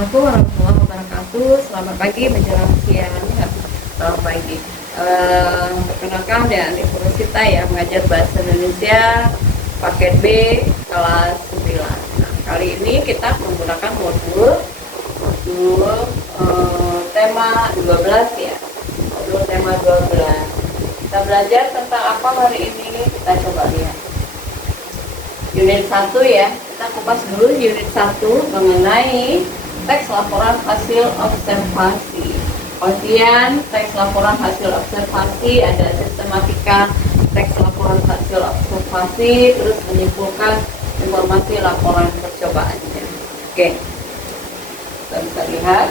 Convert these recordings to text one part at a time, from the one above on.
Assalamualaikum warahmatullahi wabarakatuh. Selamat pagi menjelang siang. Ya, selamat pagi. Perkenalkan dan Ibu Rosita ya, mengajar bahasa Indonesia paket B kelas 9. Nah, kali ini kita menggunakan modul tema 12 ya. Modul tema 12. Kita belajar tentang apa hari ini? Kita coba lihat. Unit 1 ya. Kita kupas dulu unit 1 mengenai teks laporan hasil observasi. Kemudian teks laporan hasil observasi, ada sistematika teks laporan hasil observasi, terus menyimpulkan informasi laporan percobaannya. Oke, kita bisa lihat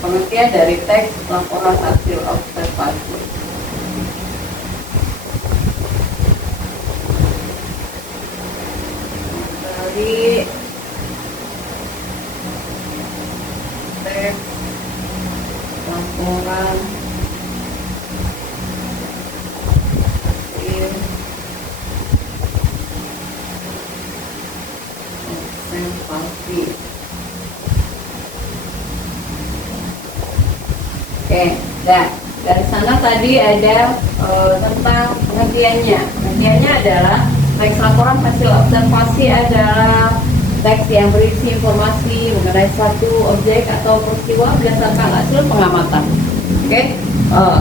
pengertian dari teks laporan hasil observasi. Dari teks laporan hasil observasi. Oke, dan dari sana tadi ada tentang pengertiannya. Pengertiannya adalah teks laporan hasil observasi adalah teks yang berisi informasi mengenai suatu objek atau peristiwa berdasarkan hasil pengamatan. Oke,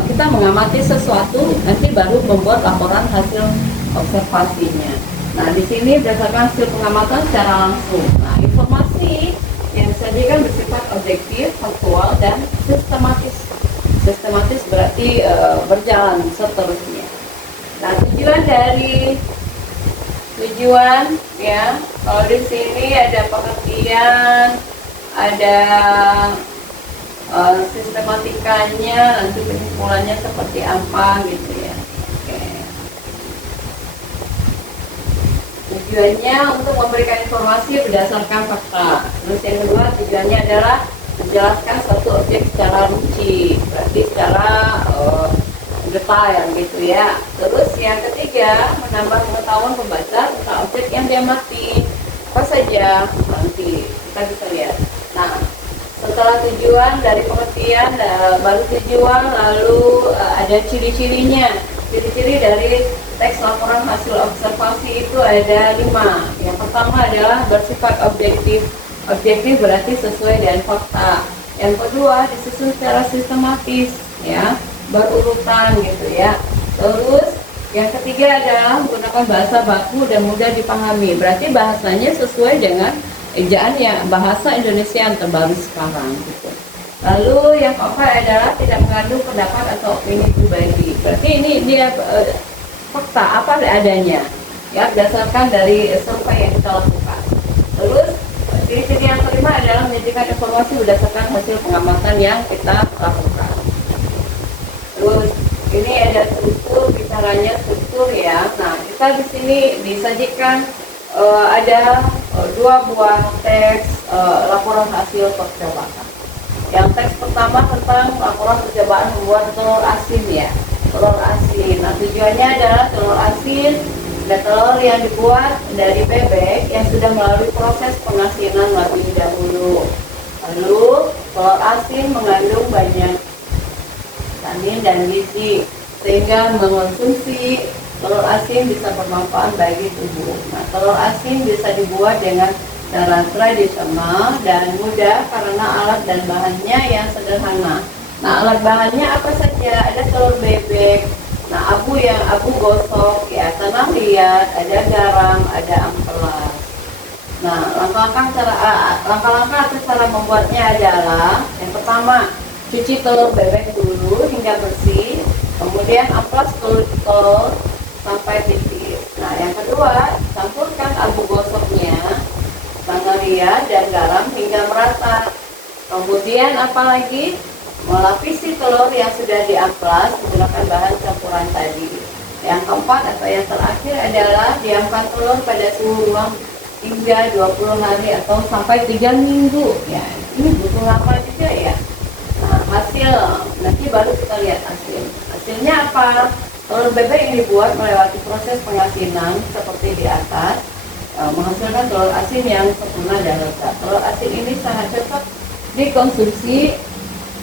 kita mengamati sesuatu, nanti baru membuat laporan hasil observasinya. Nah, di sini berdasarkan hasil pengamatan secara langsung. Nah, informasi yang disajikan bersifat objektif, faktual, dan sistematis. Sistematis berarti berjalan seterusnya. Nah, tujuan ya, kalau di sini ada pengertian, ada sistematikanya, nanti kesimpulannya seperti apa gitu ya. Oke. Tujuannya untuk memberikan informasi berdasarkan fakta. Terus yang kedua, tujuannya adalah menjelaskan suatu objek secara rinci, berarti secara detail gitu ya. Terus yang ketiga, menambah pengetahuan pembaca tentang objek yang diamati. Apa saja nanti kita bisa lihat. Nah, setelah tujuan dari pengertian, baru tujuan, lalu ada ciri-cirinya. Ciri-ciri dari teks laporan hasil observasi itu ada 5. Yang pertama adalah bersifat objektif. Objektif berarti sesuai dengan fakta. Yang kedua, disusun secara sistematis ya, berurutan gitu ya. Terus yang ketiga adalah menggunakan bahasa baku dan mudah dipahami. Berarti bahasanya sesuai dengan ejaan yang bahasa Indonesia yang terbaru sekarang gitu. Lalu yang keempat adalah tidak mengandung pendapat atau opini pribadi. Berarti ini dia fakta apa adanya ya, berdasarkan dari survei yang kita lakukan. Terus ciri-ciri yang kelima adalah menyajikan informasi berdasarkan hasil pengamatan yang kita lakukan. Terus ini ada struktur, bicaranya struktur ya. Nah, kita di sini disajikan ada 2 buah teks laporan hasil percobaan. Yang teks pertama tentang laporan percobaan membuat telur asin ya, telur asin. Nah, tujuannya adalah telur asin dan telur yang dibuat dari bebek yang sudah melalui proses pengasinan lebih dahulu. Lalu telur asin mengandung banyak vitamin dan gizi, sehingga mengonsumsi telur asin bisa bermanfaat bagi tubuh. Nah, telur asin bisa dibuat dengan cara tradisional dan mudah karena alat dan bahannya yang sederhana. Nah, alat bahannya apa saja? Ada telur bebek, nah abu gosok ya, tanah liat, ada garam, ada ampela. Nah, langkah-langkah atau cara membuatnya adalah yang pertama, cuci telur bebek dulu hingga bersih, kemudian amplas telur sampai tipis. Nah, yang kedua, campurkan abu gosoknya, tanah liat, dan garam hingga merata. Kemudian apalagi, melapisi telur yang sudah diamplas menggunakan bahan campuran tadi. Yang keempat atau yang terakhir adalah diamkan telur pada suhu ruang hingga 20 hari atau sampai 3 minggu. Ya, ini butuh lama juga ya. Nah, hasil nanti baru kita lihat hasilnya apa. Telur bebek yang dibuat melewati proses pengasinan seperti di atas. menghasilkan telur asin yang sempurna dan lezat. Telur asin ini sangat cocok dikonsumsi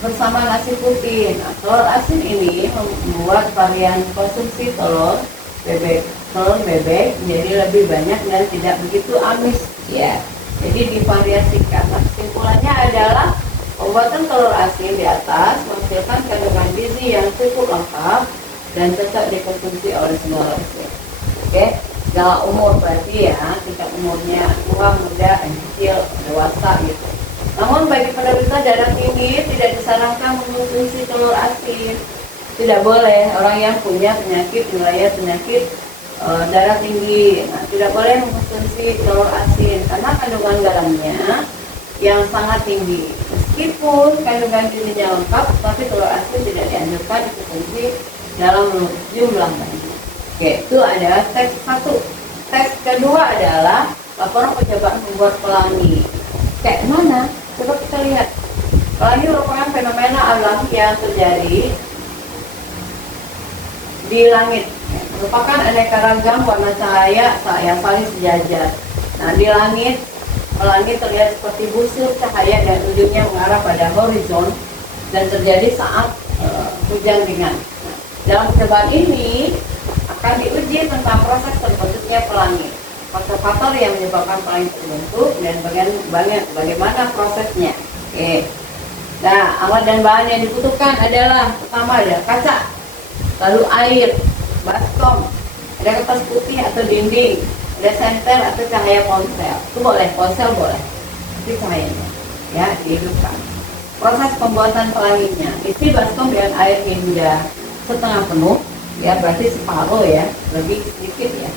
bersama nasi putih. Nah, telur asin ini membuat varian konsumsi telur bebek menjadi lebih banyak dan tidak begitu amis ya. Jadi divariasikan. Nah, kesimpulannya adalah pembuatan telur asin di atas menghasilkan kandungan gizi yang cukup lengkap dan cocok dikonsumsi oleh semua usia. Oke, segala umur berarti ya, tingkat umurnya tua, muda, kecil, dewasa gitu. Namun bagi penderita darah tinggi tidak disarankan mengonsumsi telur asin. Tidak boleh orang yang punya penyakit wilayah penyakit darah tinggi. Nah, tidak boleh mengonsumsi telur asin karena kandungan garamnya yang sangat tinggi. Meskipun kandungan gizinya lengkap, tapi telur asin tidak dianjurkan dikonsumsi dalam jumlah banyak. Oke, itu adalah teks 1. Teks kedua adalah laporan percobaan membuat pelangi. Kayak mana? Coba kita lihat. Pelangi merupakan fenomena alam yang terjadi di langit. Merupakan aneka ragam warna cahaya yang saling sejajar. Nah, di langit, pelangi terlihat seperti busur cahaya dan ujungnya mengarah pada horizon dan terjadi saat hujan ringan. Nah, dalam percobaan ini akan diuji tentang proses terbentuknya pelangi, faktor-faktor yang menyebabkan pelangi terbentuk dan bagaimana prosesnya. Oke. Nah, alat dan bahan yang dibutuhkan adalah pertama ada kaca, lalu air, baskom, ada kertas putih atau dinding, ada senter atau cahaya ponsel. Itu boleh, ponsel boleh. Itu cahayanya, ya, dihidupkan. Proses pembuatan pelanginya, isi baskom dengan air hingga setengah penuh, ya berarti separuh ya, lebih sedikit ya.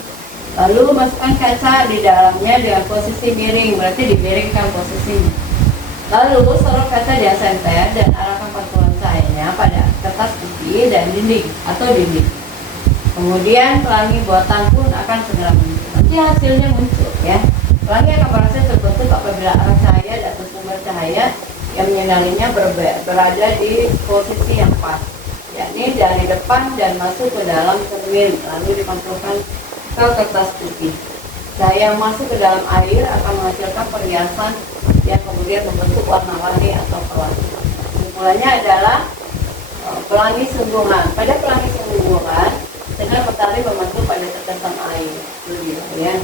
Lalu masukkan kaca di dalamnya dengan posisi miring, berarti dimiringkan posisinya. Lalu sorot kaca di senter dan arahkan pantulan cahayanya pada kertas putih dan dinding atau dinding. Kemudian pelangi buatan pun akan segera muncul. Nanti hasilnya muncul ya. Pelangi akan berhasil terbentuk apabila arah cahaya atau sumber cahaya yang menyinarinya berada di posisi yang pas, yakni dari depan dan masuk ke dalam cermin, lalu dipantulkan ke kertas putih. Cahaya yang masuk ke dalam air akan menghasilkan perhiasan yang kemudian membentuk warna-warni atau pelangi. Kesimpulannya adalah pelangi sungguhan. Pada pelangi sungguhan, sinar matahari membantu pada tetesan air, ya.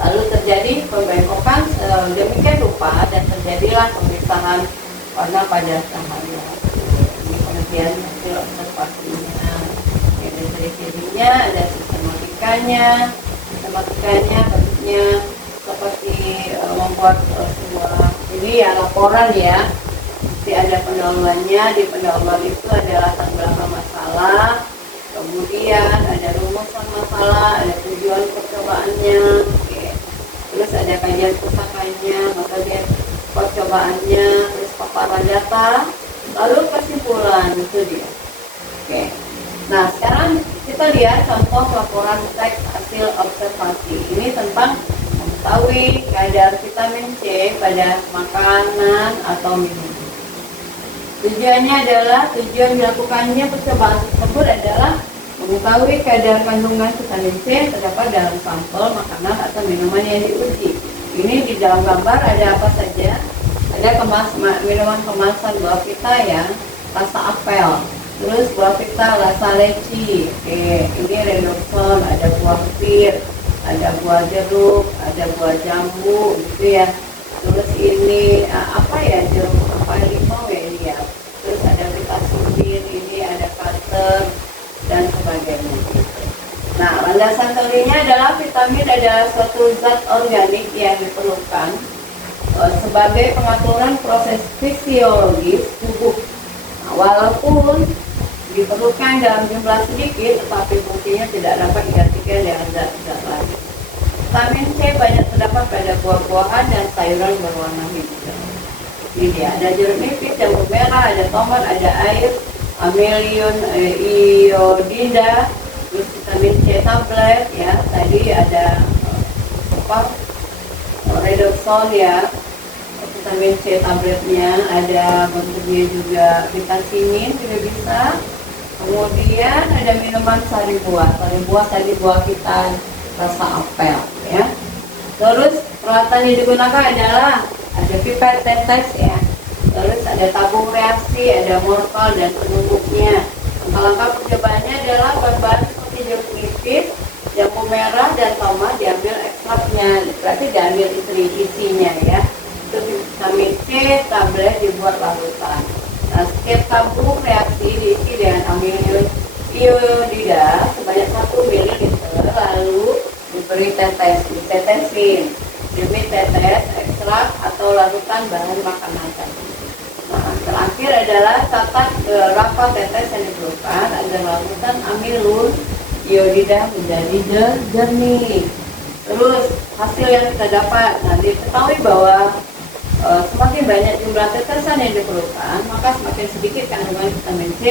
Lalu terjadi pembengkokan demikian rupa dan terjadilah pemisahan warna pada cahaya. Ini pengertian hasil observasinya. Ada ciri-cirinya, ada sistematikanya bentuknya seperti membuat sebuah ini ya laporan ya. Jadi ada pendahuluannya, di pendahuluan itu ada latar belakang masalah, kemudian ada rumusan masalah, ada tujuan percobaannya, terus ada kajian pusakanya, metode percobaannya, terus paparan data, lalu kesimpulan, itu dia. Oke. Nah, sekarang kita lihat contoh laporan teks hasil observasi. Ini tentang mengetahui kadar vitamin C pada makanan atau minuman. Tujuannya adalah, tujuan dilakukannya percobaan tersebut adalah mengetahui kadar kandungan vitamin C yang terdapat dalam sampel makanan atau minuman yang diuji. Ini di dalam gambar ada apa saja? Ada minuman kemasan buah pita yang rasa apel, terus buah pita rasa leci. Ini redoxon, ada buah pir, ada buah jeruk, ada buah jambu, gitu ya. Terus ini apa ya, jeruk apa limau ya ini ya. Terus ada pita sudir, ini ada cutter dan sebagainya. Nah, landasan teorinya adalah vitamin adalah suatu zat organik yang diperlukan sebagai pengaturan proses fisiologis tubuh. Nah, walaupun diperlukan dalam jumlah sedikit, tetapi fungsinya tidak dapat digantikan dengan zat-zat lain. Vitamin C banyak terdapat pada buah-buahan dan sayuran berwarna hijau. Ini dia, ada jeruk nipis, jambu merah, ada tomat, ada air, amelion iodida, terus vitamin C tablet ya, tadi ada redoxon ya, vitamin C tabletnya, ada bentuknya juga vitaminin juga bisa. Kemudian ada minuman sari buah tadi buah kita rasa apel ya. Terus peralatan yang digunakan adalah ada pipet tetes ya. Terus ada tabung reaksi, ada mortal dan penumbuknya. Langkah percobaannya adalah bahan-bahan seperti jeruk nipis, jambu merah dan tomat diambil ekstraknya. Berarti diambil isinya ya. Itu vitamin C, tablet dibuat larutan. Nah, setiap tabung reaksi diisi dengan amil iodida sebanyak 1 ml, lalu diberi ditetesin demi tetes ekstrak atau larutan bahan makanan tadi. Nah, terakhir adalah catat berapa tetes yang diperlukan agar larutan amilun iodida menjadi jernih. Terus hasil yang kita dapat, nah diketahui bahwa semakin banyak jumlah tetesan yang diperlukan, maka semakin sedikit kandungan vitamin C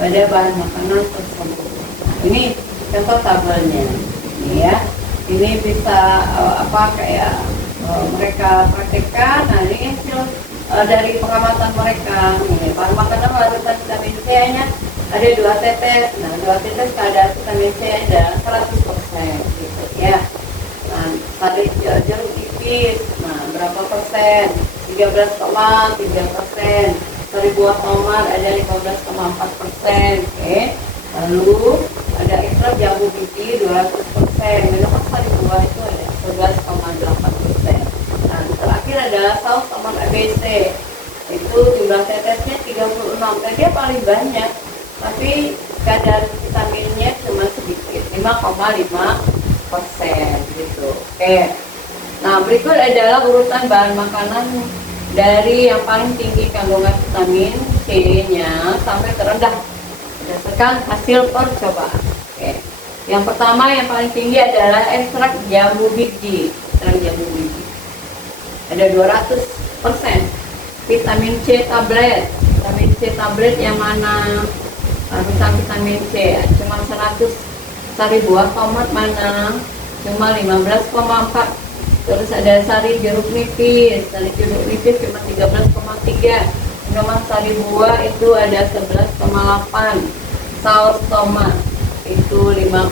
pada bahan makanan tersebut. Nah, ini contoh tabelnya, ini ya. Ini bisa mereka praktekkan. Nah, ini hasil dari pengamatan mereka. Ini bahan makanan larutan vitamin C nya ada 2 tetes. Nah, 2 tetes kadar vitamin C ada 100% gitu ya. Nah, tadi jeruk nipis, nah berapa persen? 13,3%. Sari buah tomat ada 15,4%. Oke. Lalu ada ekstrak jambu biji 200%. Minuman sari buah itu ada 11,8%. Nah, terakhir adalah saus tomat ABC. Itu jumlah tetesnya 36. Dia paling banyak, tapi kadar vitaminnya cuma sedikit, 5,5% gitu. Oke. Nah, berikut adalah urutan bahan makanan dari yang paling tinggi kandungan vitamin C-nya sampai terendah berdasarkan hasil percobaan. Oke. Yang pertama yang paling tinggi adalah ekstrak jambu biji. Ekstrak jambu biji. Ada 200%. Vitamin C tablet. Vitamin C tablet yang mana? Vitamin C cuma 100. Sari buah tomat mana? Cuma 15,4. Terus ada sari jeruk nipis. Sari jeruk nipis cuma 13,3. Minuman sari buah itu ada 11,8. Saus tomat itu 5,5%.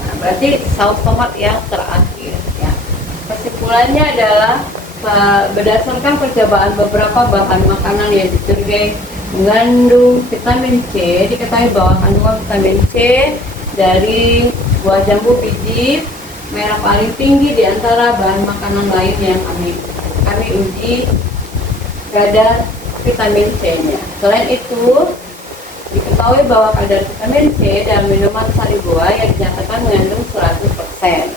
Nah, berarti saus tomat yang terakhir ya. Kesimpulannya adalah berdasarkan percobaan beberapa bahan makanan yang dicurigai mengandung vitamin C, diketahui bahwa kandungan vitamin C dari buah jambu biji merah paling tinggi di antara bahan makanan lain yang kami uji kadar vitamin C-nya. Selain itu, diketahui bahwa kadar vitamin C dalam minuman sari buah yang dinyatakan mengandung 100%.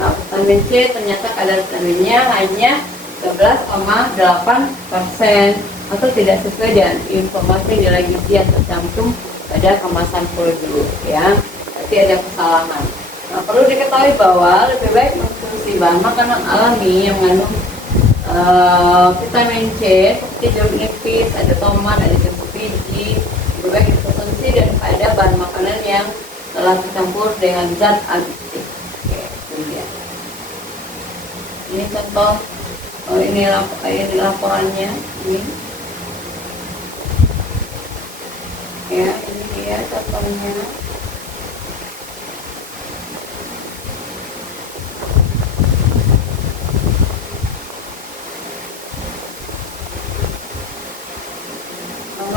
Nah, vitamin C ternyata kadar vitaminnya hanya 11,8% atau tidak sesuai dengan informasi nilai gizi yang tercantum pada kemasan produk ya. Berarti ada kesalahan. Nah, perlu diketahui bahwa lebih baik mengkonsumsi bahan makanan alami yang mengandung vitamin C seperti jeruk nipis, ada tomat, ada jambu biji, lebih baik dikonsumsi daripada bahan makanan yang telah dicampur dengan zat aditif. Oke, ini dia. Ini contoh, ini laporannya ini. Ya, ini dia contohnya.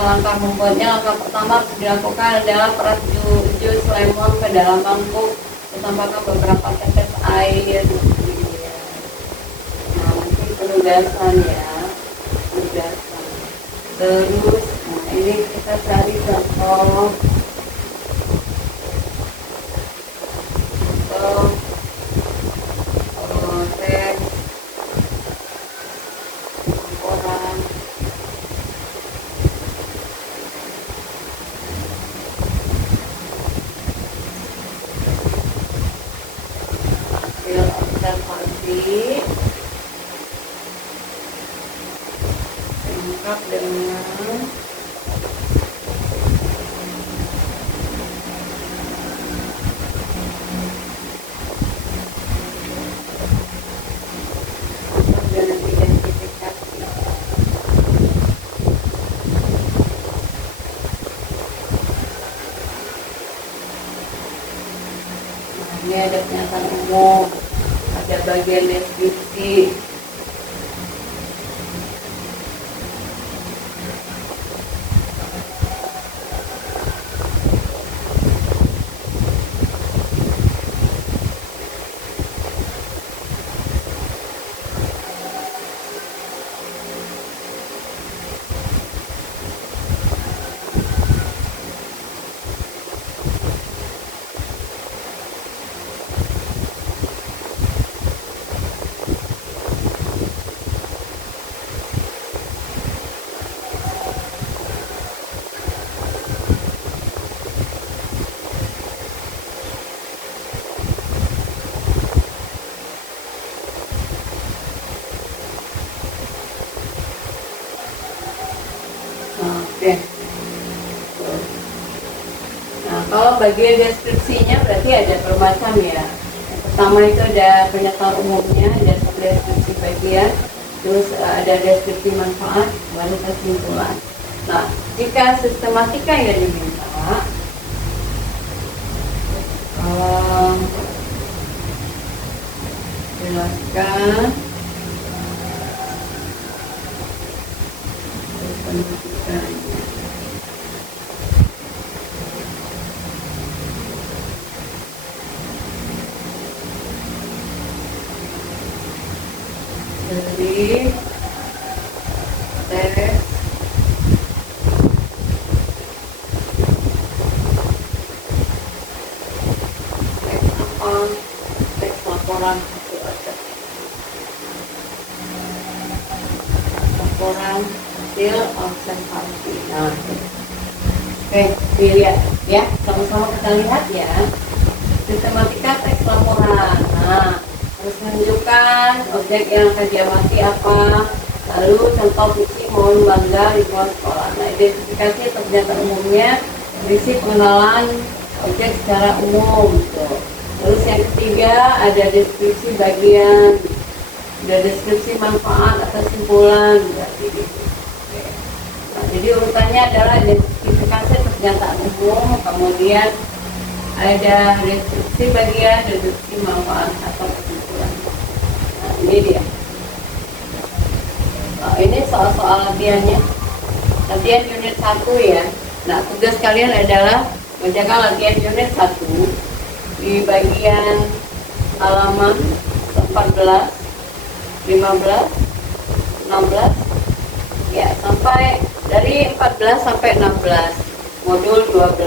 Langkah membuatnya, langkah pertama harus dilakukan adalah peras jus lemon ke dalam mangkuk, ditambahkan beberapa tetes air. Nah, nanti penugasan ya, penugasan. Terus, nah ini kita cari contoh. Teh campuran. Observasi lengkap dengan identifikasi. Nah, ini ada ada bagian deskripsi. Oke. Nah, kalau bagian deskripsinya berarti ada bermacam ya. Yang pertama itu ada pernyataan umumnya, ada deskripsi bagian, terus ada deskripsi manfaat, baru kesimpulan. Nah, jika sistematika yang diminta, jelaskan sistematikanya. Dari teks apa? Teks laporan hasil observasi. Nah, oke, dilihat ya, sama-sama kita lihat ya. Sistematika teks laporan. Nah, harus menunjukkan objek yang akan diamati apa, lalu contoh fiksi mohon bangga lingkungan sekolah. Nah, identifikasi atau pernyataan umumnya berisi pengenalan objek secara umum. Tuh. Terus yang ketiga ada deskripsi bagian, ada deskripsi manfaat atau simpulan berarti gitu. Oke. Nah, jadi urutannya adalah identifikasi atau pernyataan umum, kemudian ada deskripsi bagian, deskripsi manfaat atau kesimpulan. Nah, ini dia. Nah, ini soal-soal latihannya. Latihan unit 1 ya. Nah, tugas kalian adalah menjaga latihan unit 1 di bagian halaman 14, 15, 16 ya, sampai dari 14 sampai 16 modul 12.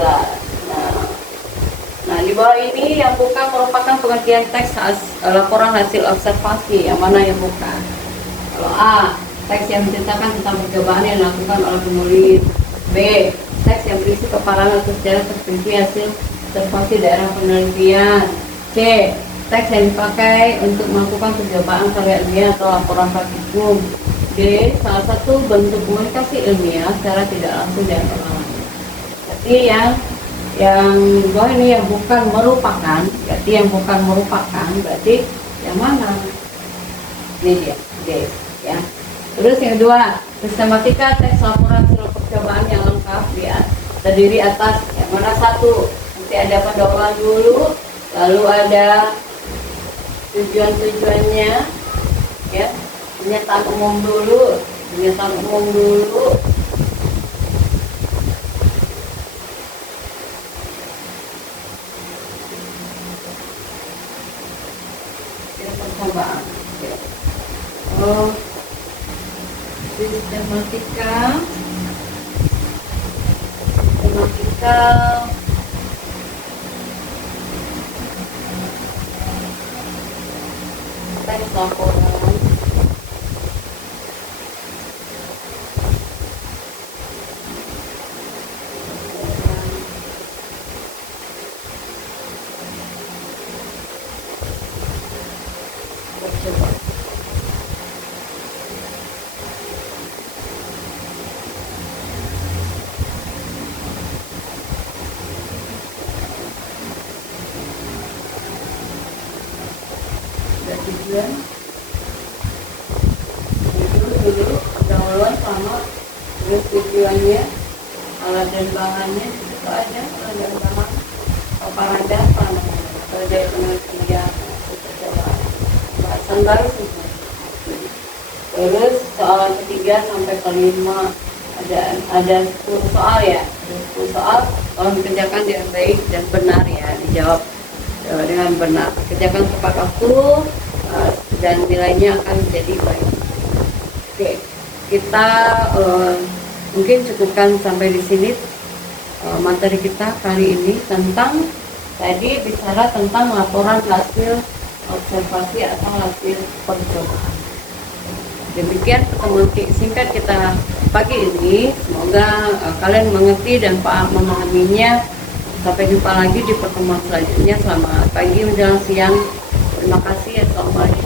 Nah, di bawah ini yang bukan merupakan pengertian teks laporan hasil observasi. Yang mana yang bukan? Kalau A, teks yang menceritakan tentang percobaan yang dilakukan oleh penulis. B, teks yang berisi paparan atau sejarah terperinci hasil observasi daerah penelitian. C, teks yang dipakai untuk melakukan percobaan karya ilmiah atau laporan praktikum. D, salah satu bentuk komunikasi ilmiah secara tidak langsung dan pengalaman. Jadi yang bawah ini yang bukan merupakan, berarti yang bukan merupakan berarti yang mana? Ini dia, D ya. Terus yang kedua, sistematika teks laporan hasil percobaan yang lengkap ya, terdiri atas yang mana satu, nanti ada pendahuluan dulu, lalu ada tujuan-tujuannya ya, pernyataan umum dulu, percobaan. Oh, sistematika teks laporan percobaan. Tujuan dulu pendahuluan sama, terus tujuannya, alat dan bahannya itu ada, alat dan bahan paparan dasar atau dari penelitian percobaan. pelajaran baru semua. Terus soal ketiga sampai kelima ada 10 soal ya, ada 10 soal. Tolong dikerjakan dengan baik dan benar ya, dijawab dengan benar. Kerjakan tepat waktu dan nilainya akan jadi baik. Oke, kita mungkin cukupkan sampai di sini materi kita kali ini tentang tadi bicara tentang laporan hasil observasi atau hasil percobaan. Demikian pertemuan singkat kita pagi ini. Semoga kalian mengerti dan memahaminya. Sampai jumpa lagi di pertemuan selanjutnya. Selamat pagi menjelang siang. Terima kasih. Assalamualaikum.